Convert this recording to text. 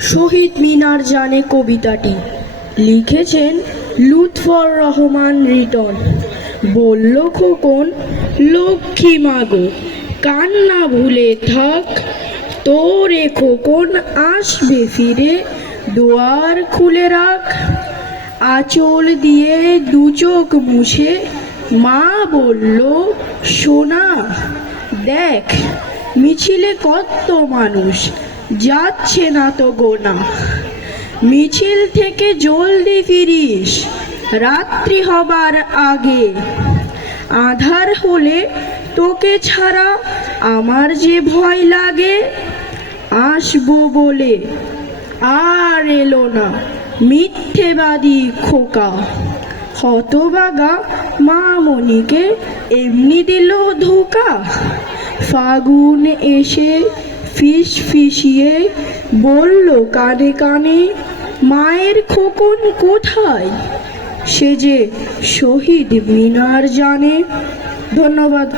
শহীদ মিনার জানে কবিতাটি লিখেছেন লুৎফর রহমান রিটন। বলল খোকন, লক্ষ্মী মাগো কান্না ভুলে থাক, তোরে খোকন আসবে ফিরে, দুয়ার খুলে রাখ। আঁচল দিয়ে দু চোখ মুছে মা বলল, সোনা দেখ মিছিলে কত মানুষ, যাচ্ছে না তো গোনা। মিছিল থেকে জলদি ফিরিস, রাত্রি হবার আগে, আঁধার হলে তোকে ছাড়া আমার যে ভয় লাগে। আসবো বলে আর এলো না, মিথ্যেবাদী খোকা। হতবাগা মামনিকে এমনি দিল ধোকা। ফাগুন এসে ফিস ফিসিয়ে বলল কানে কানে, মায়ের খোকন কোথায়, সে যে শহীদ মিনার জানে। ধন্যবাদ।